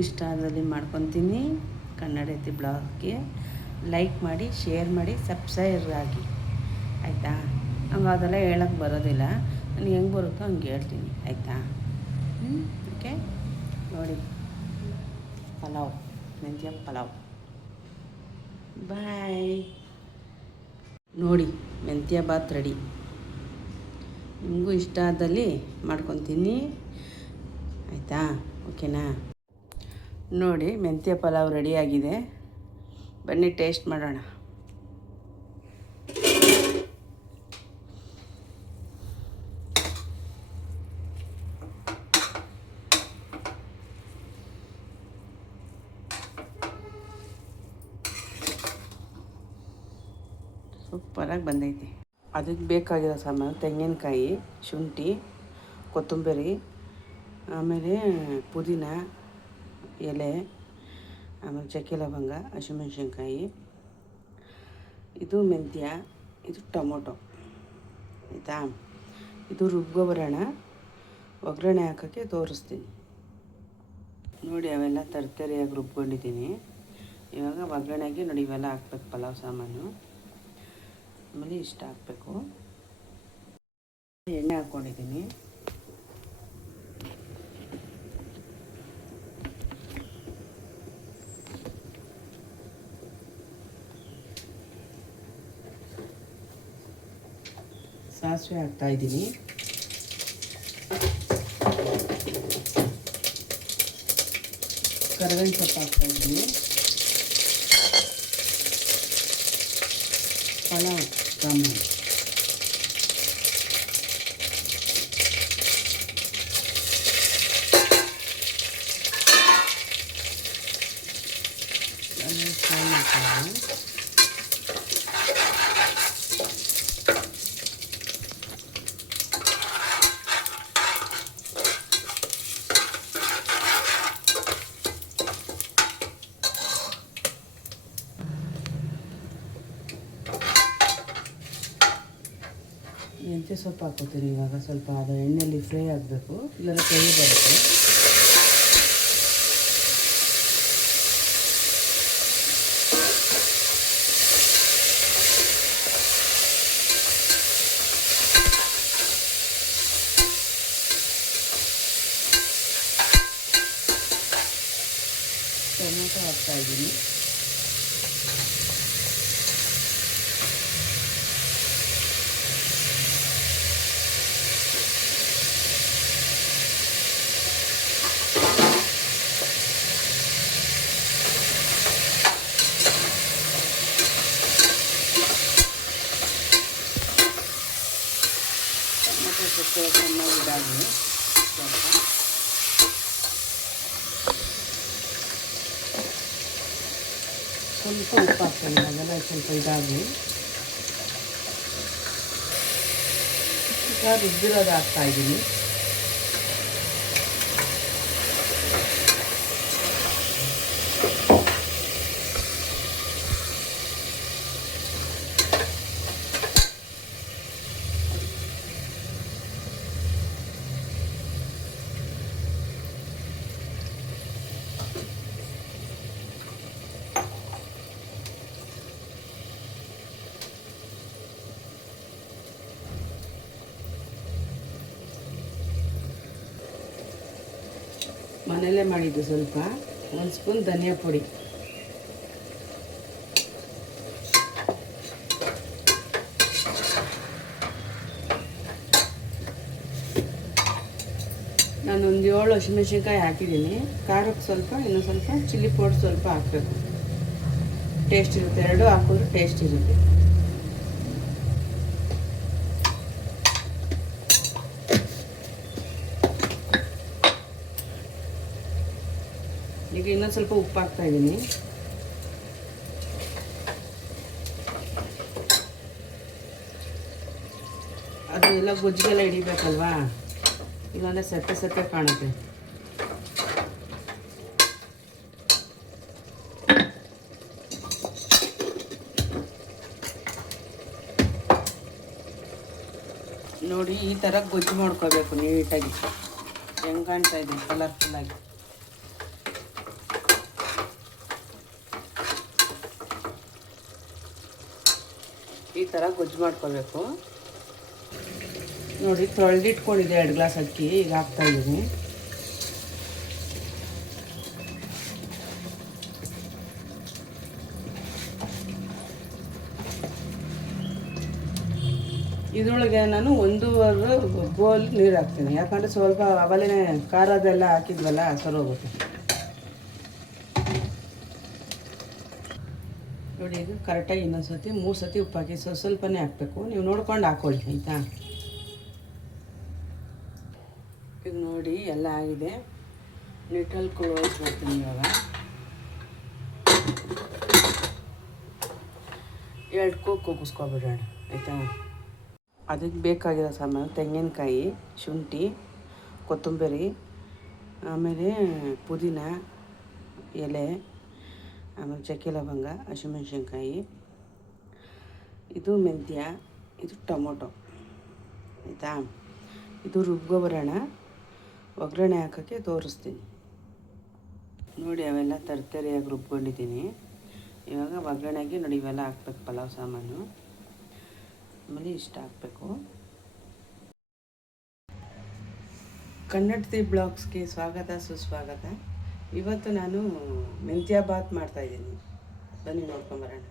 ಇಷ್ಟ ಆದಲ್ಲಿ ಮಾಡ್ಕೊತೀನಿ. ಕನ್ನಡತಿ ಬ್ಲಾಗ್ಗೆ ಲೈಕ್ ಮಾಡಿ, ಶೇರ್ ಮಾಡಿ, ಸಬ್ಸ್ಕ್ರೈಬ್ ಆಗಿ, ಆಯಿತಾ? ಹಂಗೆ ಅದೆಲ್ಲ ಹೇಳೋಕ್ಕೆ ಬರೋದಿಲ್ಲ, ನಾನು ಹೆಂಗೆ ಬರುತ್ತೋ ಹಂಗೆ ಹೇಳ್ತೀನಿ, ಆಯಿತಾ? ಓಕೆ. ನೋಡಿ, ಪಲಾವ್, ಮೆಂತ್ಯ ಪಲಾವ್. ಬಾಯ್. ನೋಡಿ, ಮೆಂತ್ಯ ಬಾತ್ ರೆಡಿ. ನಿಮಗೂ ಇಷ್ಟ ಆದಲ್ಲಿ ಮಾಡ್ಕೊತೀನಿ, ಆಯಿತಾ? ಓಕೆನಾ? ನೋಡಿ, ಮೆಂತ್ಯ ಪಲಾವ್ ರೆಡಿಯಾಗಿದೆ. ಬನ್ನಿ ಟೇಸ್ಟ್ ಮಾಡೋಣ. ಸೂಪರಾಗಿ ಬಂದೈತಿ. ಅದಕ್ಕೆ ಬೇಕಾಗಿರೋ ಸಾಮಾನು ತೆಂಗಿನಕಾಯಿ, ಶುಂಠಿ, ಕೊತ್ತಂಬರಿ, ಆಮೇಲೆ ಪುದೀನ ಎಲೆ, ಆಮೇಲೆ ಚಕ್ಕೆ ಲವಂಗ, ಹಸಿಮೆಣ್ಸಿನ್ಕಾಯಿ, ಇದು ಮೆಂತ್ಯ, ಇದು ಟೊಮೊಟೊ, ಆಯಿತಾ? ಇದು ರುಬ್ಕೊಬರೋಣ, ಒಗ್ಗರಣೆ ಹಾಕೋಕ್ಕೆ ತೋರಿಸ್ತೀನಿ. ನೋಡಿ, ಅವೆಲ್ಲ ತರಕಾರಿಯಾಗಿ ರುಬ್ಕೊಂಡಿದ್ದೀನಿ. ಇವಾಗ ಒಗ್ಗರಣೆಗೆ ನೋಡಿ ಇವೆಲ್ಲ ಹಾಕ್ಬೇಕು, ಪಲಾವ್ ಸಾಮಾನು. ಆಮೇಲೆ ಇಷ್ಟ ಹಾಕಬೇಕು. ಎಣ್ಣೆ ಹಾಕ್ಕೊಂಡಿದ್ದೀನಿ. ಸಾಸಿವೆ ಹಾಕ್ತಾಯಿದ್ದೀನಿ. ಕರಿಬೇವಿನ ಸೊಪ್ಪು ಹಾಕ್ತಾಯಿದ್ದೀನಿ. ಪಲಾವ್ ಸಾಮಾನು, ಮೆಂತ್ಯ ಸೊಪ್ಪು ಹಾಕೋತೀನಿ. ಇವಾಗ ಸ್ವಲ್ಪ ಅದು ಎಣ್ಣೆಯಲ್ಲಿ ಫ್ರೈ ಆಗಬೇಕು, ಇಲ್ಲಾಂದರೆ ಕೈ ಬರುತ್ತೆ. ಟೊಮೊಟೊ ಹಾಕ್ತಾಯಿದ್ದೀನಿ. ಮತ್ತು ಸೊಪ್ಪು ಚೆನ್ನಾಗಿ ಇದಾಗಿ ಸ್ವಲ್ಪ ಉಪ್ಪು ಹಾಕ್ತೀನಿ. ಅದೆಲ್ಲ ಸ್ವಲ್ಪ ಇದಾಗಿ ರುಬ್ಬಿರೋದು ಹಾಕ್ತಾಯಿದ್ದೀನಿ. ಮನೆಯಲ್ಲೇ ಮಾಡಿದ್ದು ಸ್ವಲ್ಪ, 1 ಸ್ಪೂನ್ ಧನಿಯಾ ಪುಡಿ, ನಾನೊಂದು 7 ಹಸಿಮೆಣ್ಸಿನ್ಕಾಯಿ ಹಾಕಿದ್ದೀನಿ. ಖಾರಕ್ಕೆ ಸ್ವಲ್ಪ, ಇನ್ನೂ ಸ್ವಲ್ಪ ಚಿಲ್ಲಿ ಪೌಡ್ರ್ ಸ್ವಲ್ಪ ಹಾಕಬೇಕು, ಟೇಸ್ಟ್ ಇರುತ್ತೆ. 2 ಹಾಕಿದ್ರೆ ಟೇಸ್ಟ್ ಇರುತ್ತೆ. ಈಗ ಇನ್ನೊಂದು ಸ್ವಲ್ಪ ಉಪ್ಪು ಹಾಕ್ತಾಯಿದ್ದೀನಿ. ಅದೆಲ್ಲ ಗೊಜ್ಜಿಗೆಲ್ಲ ಹಿಡಿಬೇಕಲ್ವಾ, ಇಲ್ಲಾಂದರೆ ಸಪ್ಪೆ ಸಪ್ಪೆ ಕಾಣುತ್ತೆ. ನೋಡಿ, ಈ ಥರ ಗೊಜ್ಜು ಮಾಡ್ಕೋಬೇಕು ನೀಟಾಗಿ. ಹೆಂಗೆ ಕಾಣ್ತಾ ಇದೆ ಕಲರ್ಫುಲ್ಲಾಗಿ. ಈ ಥರ ಗೊಜ್ಜು ಮಾಡ್ಕೋಬೇಕು. ನೋಡಿ ತೊಳೆದಿಟ್ಕೊಂಡಿದ್ದೆ 2 ಗ್ಲಾಸ್ ಅಕ್ಕಿ, ಈಗ ಹಾಕ್ತಾಯಿದ್ದೀನಿ. ಇದರೊಳಗೆ ನಾನು 1.5 ಬೋಲ್ ನೀರು ಹಾಕ್ತೀನಿ, ಯಾಕಂದರೆ ಸ್ವಲ್ಪ ಅವಲೇ ಖಾರದೆಲ್ಲ ಹಾಕಿದ್ವಲ್ಲ ಸರೋಗುತ್ತೆ. ನೋಡಿ ಇದು ಕರೆಕ್ಟಾಗಿ ಇನ್ನೊಂದು ಸತಿ 3 ಸತಿ ಉಪ್ಪು ಹಾಕಿ ಸ್ವಲ್ಪನೇ ಹಾಕಬೇಕು, ನೀವು ನೋಡ್ಕೊಂಡು ಹಾಕ್ಕೊಳ್ಳಿ ಆಯಿತಾ. ಈಗ ನೋಡಿ ಎಲ್ಲ ಆಗಿದೆ, ನೀಟಲ್ಲಿ ಕ್ಲೋಸ್ ಮಾಡ್ತೀನಿ. ಇವಾಗ 2 ಕೂಗಿಸ್ಕೊಬಿಡೋಣ ಆಯಿತಾ. ಅದಕ್ಕೆ ಬೇಕಾಗಿರೋ ಸಾಮಾನು ತೆಂಗಿನಕಾಯಿ, ಶುಂಠಿ, ಕೊತ್ತಂಬರಿ, ಆಮೇಲೆ ಪುದೀನ ಎಲೆ, ಆಮೇಲೆ ಚಕ್ಕೆ ಲವಂಗ, ಹಸಿಮೆಣ್ಸಿನ್ಕಾಯಿ, ಇದು ಮೆಂತ್ಯ, ಇದು ಟೊಮೊಟೊ ಆಯಿತಾ. ಇದು ರುಬ್ಕೊಬರೋಣ, ಒಗ್ಗರಣೆ ಹಾಕೋಕ್ಕೆ ತೋರಿಸ್ತೀನಿ. ನೋಡಿ ಅವೆಲ್ಲ ತರಕಾರಿಯಾಗಿ ರುಬ್ಕೊಂಡಿದ್ದೀನಿ. ಇವಾಗ ಒಗ್ಗರಣೆಗೆ ನೋಡಿ ಇವೆಲ್ಲ ಹಾಕ್ಬೇಕು, ಪಲಾವ್ ಸಾಮಾನು, ಆಮೇಲೆ ಇಷ್ಟ ಹಾಕಬೇಕು. ಕನ್ನಡತಿ ಬ್ಲಾಗ್ಸ್ಗೆ ಸ್ವಾಗತ ಸುಸ್ವಾಗತ. ಇವತ್ತು ನಾನು ಮೆಂತ್ಯ ಬಾತ್ ಮಾಡ್ತಾಯಿದ್ದೀನಿ, ಬನ್ನಿ ನೋಡ್ಕೊಂಬರೋಣ.